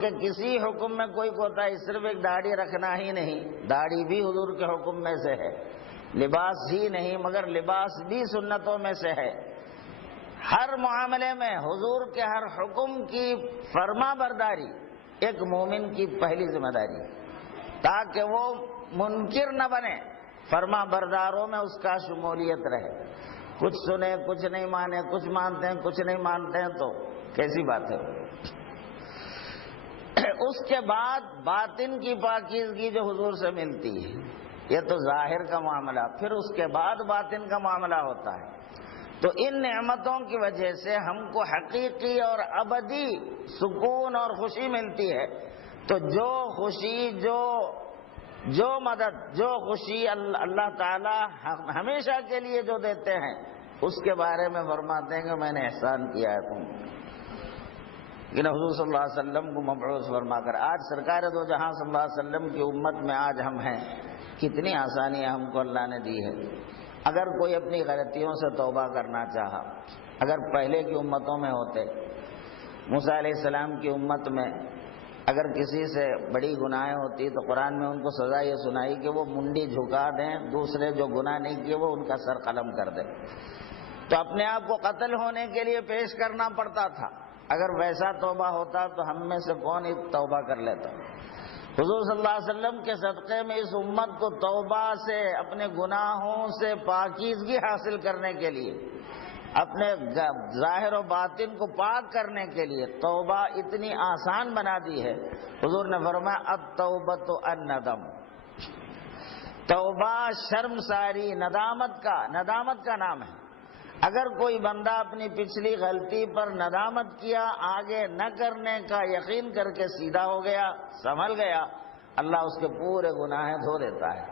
کہ کسی حکم میں کوئی کوتاہی صرف ایک داڑھی رکھنا ہی نہیں، داڑھی بھی حضور کے حکم میں سے ہے، لباس ہی نہیں مگر لباس بھی سنتوں میں سے ہے۔ ہر معاملے میں حضور کے ہر حکم کی فرما برداری ایک مومن کی پہلی ذمہ داری ہے، تاکہ وہ منکر نہ بنے، فرما برداروں میں اس کا شمولیت رہے۔ کچھ سنے کچھ نہیں مانے، کچھ مانتے ہیں کچھ نہیں مانتے ہیں، تو کیسی بات ہے؟ اس کے بعد باطن کی پاکیزگی جو حضور سے ملتی ہے، یہ تو ظاہر کا معاملہ، پھر اس کے بعد باطن کا معاملہ ہوتا ہے۔ تو ان نعمتوں کی وجہ سے ہم کو حقیقی اور ابدی سکون اور خوشی ملتی ہے۔ تو جو خوشی، جو مدد، جو خوشی اللہ تعالی ہمیشہ کے لیے جو دیتے ہیں، اس کے بارے میں فرماتے ہیں کہ میں نے احسان کیا ہے تم۔ لیکن حضور صلی اللہ علیہ وسلم کو مبعوث فرما کر آج سرکار دو جہاں صلی اللہ علیہ وسلم کی امت میں آج ہم ہیں، کتنی آسانیاں ہم کو اللہ نے دی ہے۔ اگر کوئی اپنی غلطیوں سے توبہ کرنا چاہا، اگر پہلے کی امتوں میں ہوتے، موسیٰ علیہ السلام کی امت میں اگر کسی سے بڑی گناہیں ہوتی تو قرآن میں ان کو سزا یہ سنائی کہ وہ منڈی جھکا دیں، دوسرے جو گناہ نہیں کیے وہ ان کا سر قلم کر دیں۔ تو اپنے آپ کو قتل ہونے کے لیے پیش کرنا پڑتا تھا۔ اگر ویسا توبہ ہوتا تو ہم میں سے کون توبہ کر لیتا؟ حضور صلی اللہ علیہ وسلم کے صدقے میں اس امت کو توبہ سے، اپنے گناہوں سے پاکیزگی حاصل کرنے کے لیے، اپنے ظاہر و باطن کو پاک کرنے کے لیے توبہ اتنی آسان بنا دی ہے۔ حضور نے فرمایا التوبۃ الندم، توبہ شرمساری، ندامت کا نام ہے۔ اگر کوئی بندہ اپنی پچھلی غلطی پر ندامت کیا، آگے نہ کرنے کا یقین کر کے سیدھا ہو گیا، سنبھل گیا، اللہ اس کے پورے گناہ دھو دیتا ہے،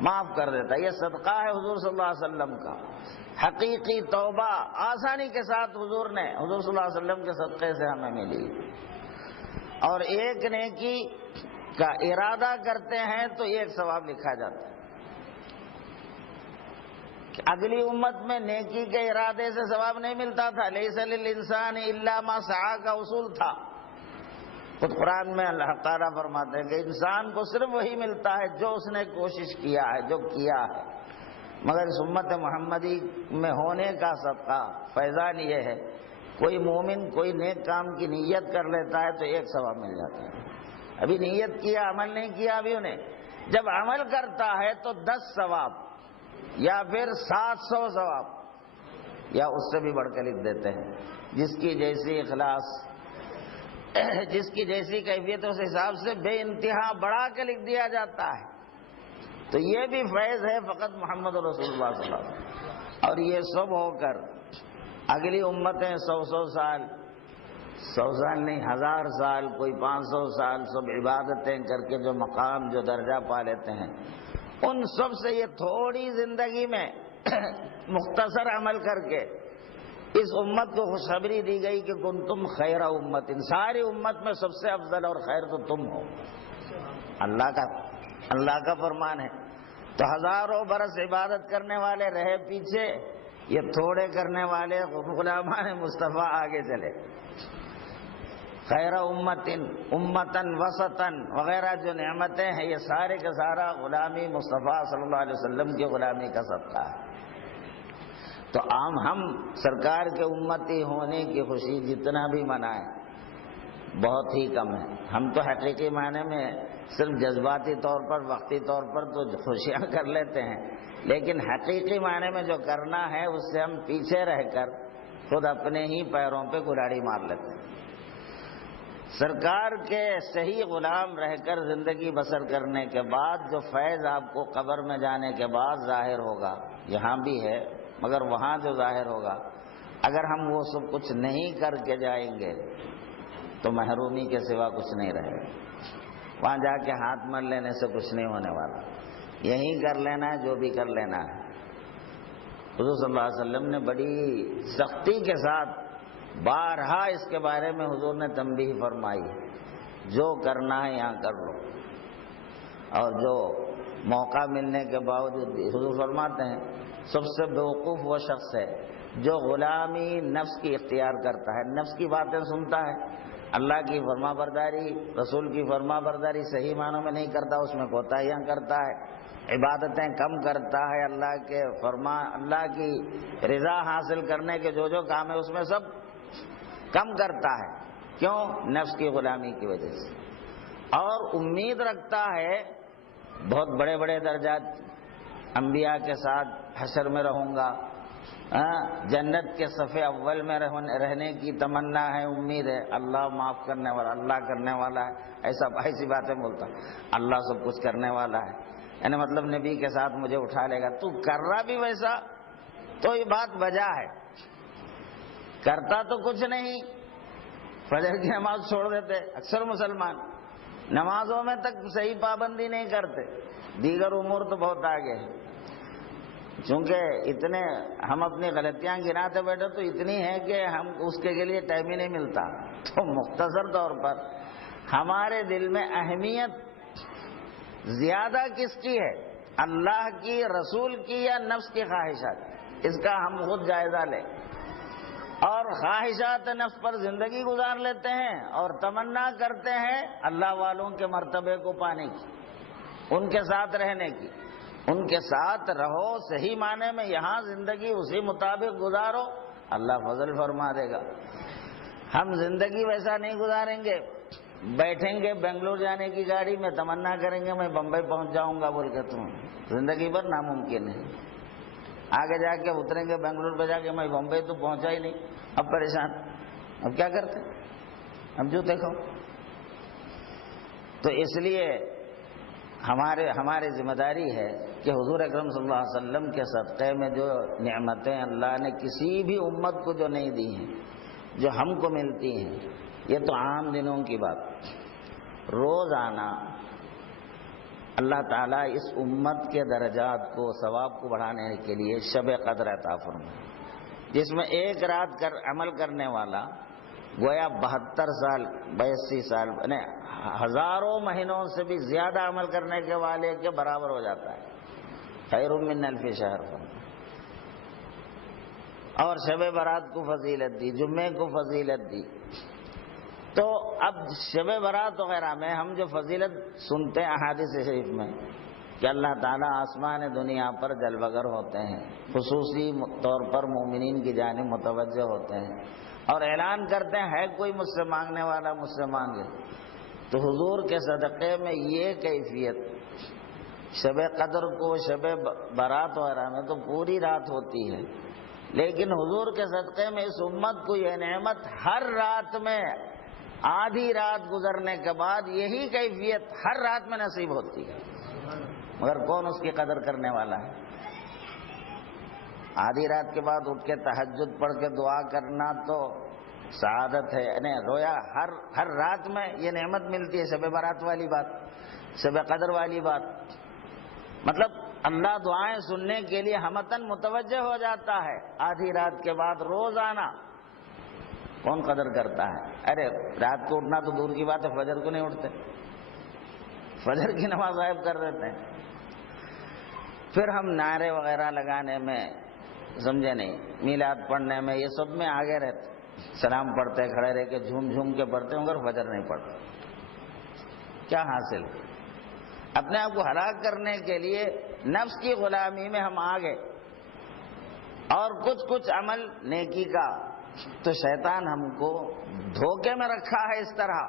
معاف کر دیتا ہے۔ یہ صدقہ ہے حضور صلی اللہ علیہ وسلم کا، حقیقی توبہ آسانی کے ساتھ حضور صلی اللہ علیہ وسلم کے صدقے سے ہمیں ملی۔ اور ایک نیکی کا ارادہ کرتے ہیں تو ایک ثواب لکھا جاتا ہے۔ اگلی امت میں نیکی کے ارادے سے ثواب نہیں ملتا تھا، لیس للانسان الا ما سعی کا اصول تھا۔ خود قرآن میں اللہ تعالیٰ فرماتے ہیں کہ انسان کو صرف وہی ملتا ہے جو اس نے کوشش کیا ہے، جو کیا ہے۔ مگر اس امت محمدی میں ہونے کا صدقہ فیضان یہ ہے، کوئی مومن کوئی نیک کام کی نیت کر لیتا ہے تو ایک ثواب مل جاتا ہے۔ ابھی نیت کیا، عمل نہیں کیا ابھی انہیں، جب عمل کرتا ہے تو 10 ثواب یا پھر 700 ثواب یا اس سے بھی بڑھ کے لکھ دیتے ہیں۔ جس کی جیسی اخلاص، جس کی جیسی کیفیت اس حساب سے بے انتہا بڑھا کے لکھ دیا جاتا ہے۔ تو یہ بھی فیض ہے فقط محمد رسول اللہ صلی اللہ علیہ وسلم۔ اور یہ سب ہو کر اگلی امتیں 100 سال، 100 سال نہیں 1000 سال، کوئی 500 سال سب عبادتیں کر کے جو مقام، جو درجہ پا لیتے ہیں، ان سب سے یہ تھوڑی زندگی میں مختصر عمل کر کے اس امت کو خوشخبری دی گئی کہ کنتم خیر امت، ان ساری امت میں سب سے افضل اور خیر تو تم ہو۔ اللہ کا فرمان ہے۔ تو ہزاروں برس عبادت کرنے والے رہے پیچھے، یہ تھوڑے کرنے والے غلامان مصطفیٰ آگے چلے۔ خیر امتن وسطن وغیرہ جو نعمتیں ہیں، یہ سارے کا سارا غلامی مصطفیٰ صلی اللہ علیہ وسلم کی غلامی کا صدقہ ہے۔ تو ہم سرکار کے امتی ہونے کی خوشی جتنا بھی منائیں بہت ہی کم ہے۔ ہم تو حقیقی معنی میں صرف جذباتی طور پر، وقتی طور پر تو خوشیاں کر لیتے ہیں، لیکن حقیقی معنی میں جو کرنا ہے اس سے ہم پیچھے رہ کر خود اپنے ہی پیروں پہ کلاڑی مار لیتے ہیں۔ سرکار کے صحیح غلام رہ کر زندگی بسر کرنے کے بعد جو فیض آپ کو قبر میں جانے کے بعد ظاہر ہوگا، یہاں بھی ہے مگر وہاں جو ظاہر ہوگا، اگر ہم وہ سب کچھ نہیں کر کے جائیں گے تو محرومی کے سوا کچھ نہیں رہے گا۔ وہاں جا کے ہاتھ مل لینے سے کچھ نہیں ہونے والا، یہی کر لینا ہے جو بھی کر لینا ہے۔ حضور صلی اللہ علیہ وسلم نے بڑی سختی کے ساتھ بارہا اس کے بارے میں حضور نے تنبیہ فرمائی، جو کرنا ہے یہاں کر لو۔ اور جو موقع ملنے کے باوجود حضور فرماتے ہیں سب سے بیوقوف وہ شخص ہے جو غلامی نفس کی اختیار کرتا ہے، نفس کی باتیں سنتا ہے اللہ کی فرما برداری، رسول کی فرما برداری صحیح معنوں میں نہیں کرتا، اس میں کوتاہیاں کرتا ہے، عبادتیں کم کرتا ہے، اللہ کی رضا حاصل کرنے کے جو کام ہے اس میں سب کم کرتا ہے. کیوں؟ نفس کی غلامی کی وجہ سے. اور امید رکھتا ہے بہت بڑے بڑے درجات، انبیاء کے ساتھ حشر میں رہوں گا، جنت کے صف اول میں رہنے کی تمنا ہے، امید ہے. اللہ معاف کرنے والا، اللہ کرنے والا ہے، ایسی باتیں بولتا. اللہ سب کچھ کرنے والا ہے، یعنی مطلب نبی کے ساتھ مجھے اٹھا لے گا. تو کر رہا بھی ویسا تو یہ بات وجہ ہے، کرتا تو کچھ نہیں. فجر کی نماز چھوڑ دیتے اکثر مسلمان، نمازوں میں تک صحیح پابندی نہیں کرتے، دیگر امور تو بہت آگے ہیں. چونکہ اتنے ہم اپنی غلطیاں گناتے بیٹھے تو اتنی ہیں کہ ہم اس کے لیے ٹائم ہی نہیں ملتا. تو مختصر طور پر ہمارے دل میں اہمیت زیادہ کس کی ہے، اللہ کی، رسول کی یا نفس کی خواہشات؟ اس کا ہم خود جائزہ لیں. اور خواہشات نفس پر زندگی گزار لیتے ہیں اور تمنا کرتے ہیں اللہ والوں کے مرتبے کو پانے کی، ان کے ساتھ رہنے کی. ان کے ساتھ رہو، صحیح معنی میں یہاں زندگی اسی مطابق گزارو، اللہ فضل فرما دے گا. ہم زندگی ویسا نہیں گزاریں گے، بیٹھیں گے بنگلور جانے کی گاڑی میں، تمنا کریں گے میں بمبئی پہنچ جاؤں گا بول کے. تم زندگی بھر ناممکن ہے. آگے جا کے اتریں گے بنگلور پہ جا کے میں بمبئی تو پہنچا ہی نہیں، اب پریشان. اب کیا کرتے؟ اب جو دیکھو. تو اس لیے ہماری ذمہ داری ہے کہ حضور اکرم صلی اللہ علیہ وسلم کے صدقے میں جو نعمتیں اللہ نے کسی بھی امت کو جو نہیں دی ہیں، جو ہم کو ملتی ہیں، یہ تو عام دنوں کی بات. روزانہ اللہ تعالیٰ اس امت کے درجات کو، ثواب کو بڑھانے کے لیے شب قدر عطا فرمائے، جس میں ایک رات عمل کرنے والا گویا 72 سال 82 سال یعنی ہزاروں مہینوں سے بھی زیادہ عمل کرنے کے والے کے برابر ہو جاتا ہے. خیر من الف شہر. اور شب برات کو فضیلت دی، جمعے کو فضیلت دی. تو اب شب برات وغیرہ میں ہم جو فضیلت سنتے ہیں احادیث شریف میں کہ اللہ تعالیٰ آسمان دنیا پر جلوہ گر ہوتے ہیں، خصوصی طور پر مومنین کی جانب متوجہ ہوتے ہیں اور اعلان کرتے ہیں ہے کوئی مجھ سے مانگنے والا مجھ سے مانگے. تو حضور کے صدقے میں یہ کیفیت، شب قدر کو، شب برات وغیرہ میں تو پوری رات ہوتی ہے، لیکن حضور کے صدقے میں اس امت کو یہ نعمت ہر رات میں، آدھی رات گزرنے کے بعد یہی کیفیت ہر رات میں نصیب ہوتی ہے. مگر کون اس کی قدر کرنے والا ہے؟ آدھی رات کے بعد اٹھ کے تہجد پڑھ کے دعا کرنا تو سعادت ہے. یعنی رویا ہر رات میں یہ نعمت ملتی ہے. شب برات والی بات، شب قدر والی بات، مطلب اللہ دعائیں سننے کے لیے ہمتاً متوجہ ہو جاتا ہے آدھی رات کے بعد روزانہ. کون قدر کرتا ہے؟ ارے رات کو اٹھنا تو دور کی بات ہے، فجر کو نہیں اٹھتے، فجر کی نماز غائب کر دیتے ہیں. پھر ہم نعرے وغیرہ لگانے میں، سمجھے نہیں، میلاد پڑھنے میں، یہ سب میں آگے رہتے، سلام پڑھتے کھڑے رہ کے جھوم جھوم کے پڑھتے ہوں مگر فجر نہیں پڑھتے. کیا حاصل؟ اپنے آپ کو ہلاک کرنے کے لیے نفس کی غلامی میں ہم آگے. اور کچھ عمل نیکی کا تو شیطان ہم کو دھوکے میں رکھا ہے. اس طرح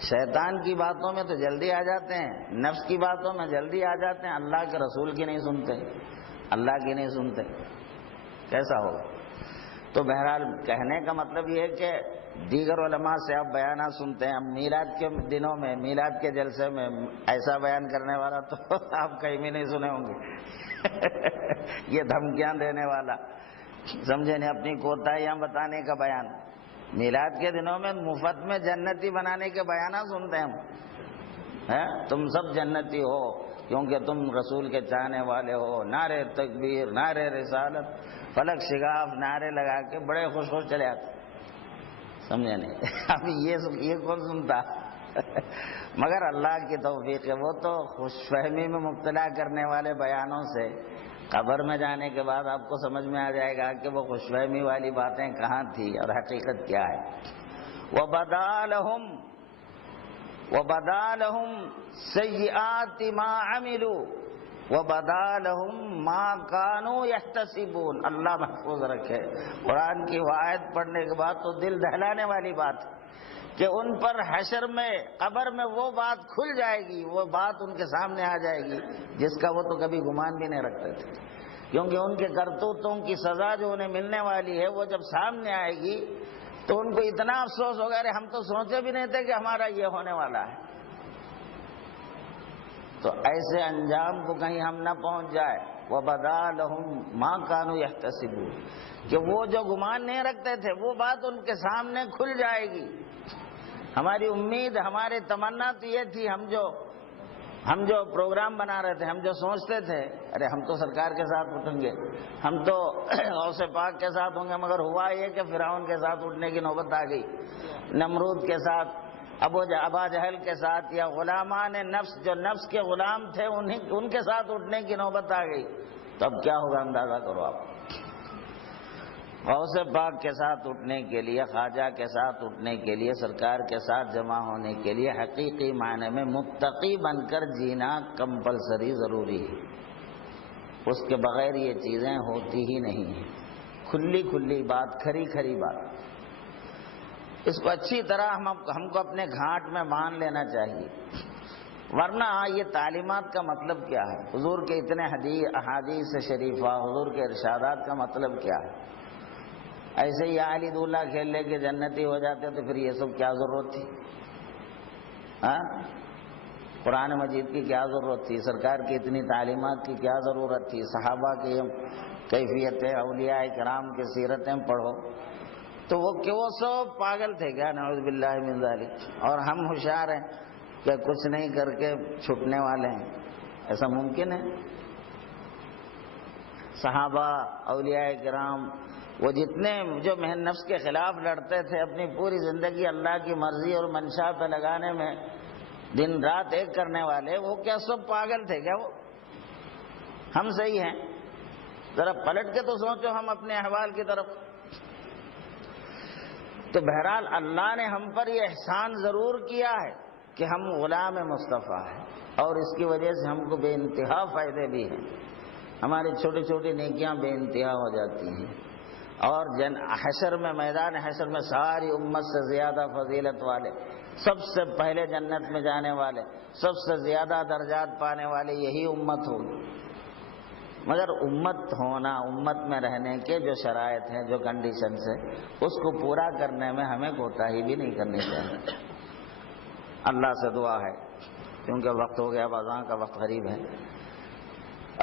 شیطان کی باتوں میں تو جلدی آ جاتے ہیں، نفس کی باتوں میں جلدی آ جاتے ہیں، اللہ کے رسول کی نہیں سنتے، اللہ کی نہیں سنتے. کیسا ہوگا؟ تو بہرحال کہنے کا مطلب یہ ہے کہ دیگر علماء سے آپ بیانات سنتے ہیں. میلاد کے دنوں میں، میلاد کے جلسے میں ایسا بیان کرنے والا تو آپ کہیں بھی نہیں سنے ہوں گے. یہ دھمکیاں دینے والا، سمجھے نہیں، اپنی کوتاہیاں بتانے کا بیان. میلاد کے دنوں میں مفت میں جنتی بنانے کے بیانات سنتے ہیں ہم. تم سب جنتی ہو کیونکہ تم رسول کے چاہنے والے ہو. نعرے تکبیر، نعرے رسالت، فلک شگاف نعرے لگا کے بڑے خوش چلے آتے. سمجھے نہیں؟ اب یہ کون سنتا؟ مگر اللہ کی توفیق ہے، وہ تو خوش فہمی میں مبتلا کرنے والے بیانوں سے قبر میں جانے کے بعد آپ کو سمجھ میں آ جائے گا کہ وہ خوش فہمی والی باتیں کہاں تھی اور حقیقت کیا ہے. وَبَدَا لَهُمْ سَيِّئَاتِ مَا عَمِلُوا وَبَدَا لَهُمْ مَا كَانُوا يَحْتَسِبُونَ۔ اللہ محفوظ رکھے، قرآن کی وہ آیت پڑھنے کے بعد تو دل دہلانے والی بات ہے کہ ان پر حشر میں، قبر میں وہ بات کھل جائے گی، وہ بات ان کے سامنے آ جائے گی جس کا وہ تو کبھی گمان بھی نہیں رکھتے تھے، کیونکہ ان کے کرتوتوں کی سزا جو انہیں ملنے والی ہے وہ جب سامنے آئے گی تو ان کو اتنا افسوس ہوگا، ارے ہم تو سوچے بھی نہیں تھے کہ ہمارا یہ ہونے والا ہے۔ تو ایسے انجام کو کہیں ہم نہ پہنچ جائے۔ وَبَدَا لَهُمْ مَا كَانُوا يَحْتَسِبُونَ، کہ وہ جو گمان نہیں رکھتے تھے وہ بات ان کے سامنے کھل جائے گی۔ ہماری امید، ہماری تمنا تو یہ تھی، ہم جو پروگرام بنا رہے تھے، ہم جو سوچتے تھے، ارے ہم تو سرکار کے ساتھ اٹھیں گے، ہم تو غوث پاک کے ساتھ ہوں گے، مگر ہوا یہ کہ فرعون کے ساتھ اٹھنے کی نوبت آ گئی، نمرود کے ساتھ، ابا جہل کے ساتھ، یا غلامان نفس جو نفس کے غلام تھے ان کے ساتھ اٹھنے کی نوبت آ گئی، تو اب کیا ہوگا اندازہ کرو آپ۔ غوث پاک کے ساتھ اٹھنے کے لیے، خواجہ کے ساتھ اٹھنے کے لیے، سرکار کے ساتھ جمع ہونے کے لیے حقیقی معنی میں متقی بن کر جینا کمپلسری ضروری ہے، اس کے بغیر یہ چیزیں ہوتی ہی نہیں ہیں۔ کھلی کھلی بات، کھری کھری بات، اس کو اچھی طرح ہم کو اپنے گھاٹ میں باندھ لینا چاہیے، ورنہ یہ تعلیمات کا مطلب کیا ہے؟ حضور کے اتنے احادیث شریفہ، حضور کے ارشادات کا مطلب کیا ہے؟ ایسے ہی علی دولہ کھیل لے کے جنتی ہو جاتے تو پھر یہ سب کیا ضرورت تھی؟ قرآن مجید کی کیا ضرورت تھی؟ سرکار کی اتنی تعلیمات کی کیا ضرورت تھی؟ صحابہ کی کیفیتیں، اولیاء کرام کی سیرتیں پڑھو، تو وہ سب پاگل تھے کیا؟ نعوذ باللہ من ذالک، اور ہم ہوشیار ہیں کہ کچھ نہیں کر کے چھٹنے والے ہیں، ایسا ممکن ہے؟ صحابہ، اولیاء کرام، وہ جتنے جو محن نفس کے خلاف لڑتے تھے، اپنی پوری زندگی اللہ کی مرضی اور منشا پہ لگانے میں دن رات ایک کرنے والے، وہ کیا سب پاگل تھے کیا؟ وہ ہم صحیح ہیں؟ ذرا پلٹ کے تو سوچو ہم اپنے احوال کی طرف۔ تو بہرحال اللہ نے ہم پر یہ احسان ضرور کیا ہے کہ ہم غلام مصطفیٰ ہیں، اور اس کی وجہ سے ہم کو بے انتہا فائدے بھی ہیں، ہماری چھوٹی چھوٹی نیکیاں بے انتہا ہو جاتی ہیں، اور حشر میں، میدان حشر میں ساری امت سے زیادہ فضیلت والے، سب سے پہلے جنت میں جانے والے، سب سے زیادہ درجات پانے والے یہی امت ہوگی۔ مگر امت ہونا، امت میں رہنے کے جو شرائط ہیں، جو کنڈیشنز ہیں، اس کو پورا کرنے میں ہمیں کوتاہی بھی نہیں کرنی چاہیے۔ اللہ سے دعا ہے، کیونکہ وقت ہو گیا، اذان کا وقت قریب ہے،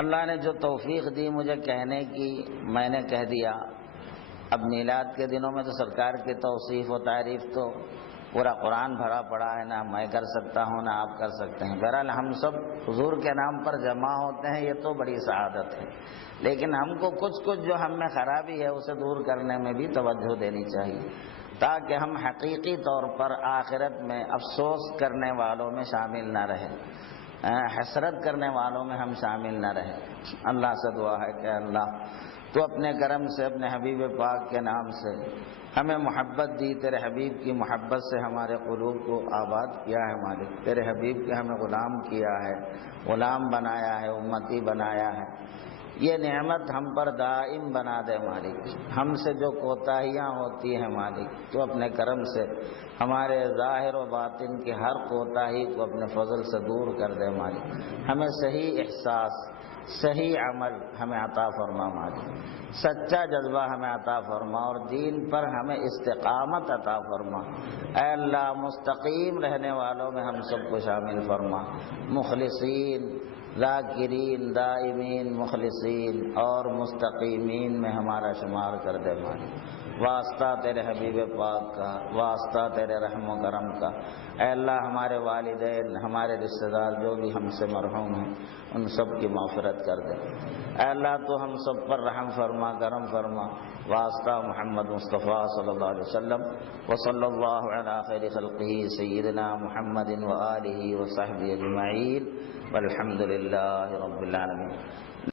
اللہ نے جو توفیق دی مجھے کہنے کی، میں نے کہہ دیا۔ اب میلاد کے دنوں میں تو سرکار کی توصیف و تعریف تو پورا قرآن بھرا پڑا ہے، نہ میں کر سکتا ہوں نہ آپ کر سکتے ہیں۔ بہرحال ہم سب حضور کے نام پر جمع ہوتے ہیں، یہ تو بڑی سعادت ہے، لیکن ہم کو کچھ جو ہم میں خرابی ہے اسے دور کرنے میں بھی توجہ دینی چاہیے، تاکہ ہم حقیقی طور پر آخرت میں افسوس کرنے والوں میں شامل نہ رہیں، حسرت کرنے والوں میں ہم شامل نہ رہیں۔ اللہ سے دعا ہے کہ اللہ تو اپنے کرم سے، اپنے حبیب پاک کے نام سے ہمیں محبت دی، تیرے حبیب کی محبت سے ہمارے قلوب کو آباد کیا ہے مالک، تیرے حبیب کے ہمیں غلام کیا ہے، غلام بنایا ہے، امتی بنایا ہے، یہ نعمت ہم پر دائم بنا دے مالک۔ ہم سے جو کوتاہیاں ہوتی ہیں مالک، تو اپنے کرم سے ہمارے ظاہر و باطن کی ہر کوتاہی کو اپنے فضل سے دور کر دے مالک، ہمیں صحیح احساس، صحیح عمل ہمیں عطا فرما مالک، سچا جذبہ ہمیں عطا فرما، اور دین پر ہمیں استقامت عطا فرما۔ اے اللہ مستقیم رہنے والوں میں ہم سب کو شامل فرما، مخلصین، ذاکرین، دائمین، مخلصین اور مستقیمین میں ہمارا شمار کر دے مالک۔ واسطہ تیرے حبیب پاک کا، واسطہ تیرے رحم و کرم کا، اے اللہ ہمارے والدین، ہمارے رشتہ دار جو بھی ہم سے مرحوم ہیں، ان سب کی مغفرت کر دے۔ اے اللہ تو ہم سب پر رحم فرما، کرم فرما، واسطہ محمد مصطفیٰ صلی اللہ علیہ وسلم، وصلی اللہ علی خیر خلقہ سیدنا محمد وآلہ وصحبہ اجمعین، والحمد للہ رب العالمین۔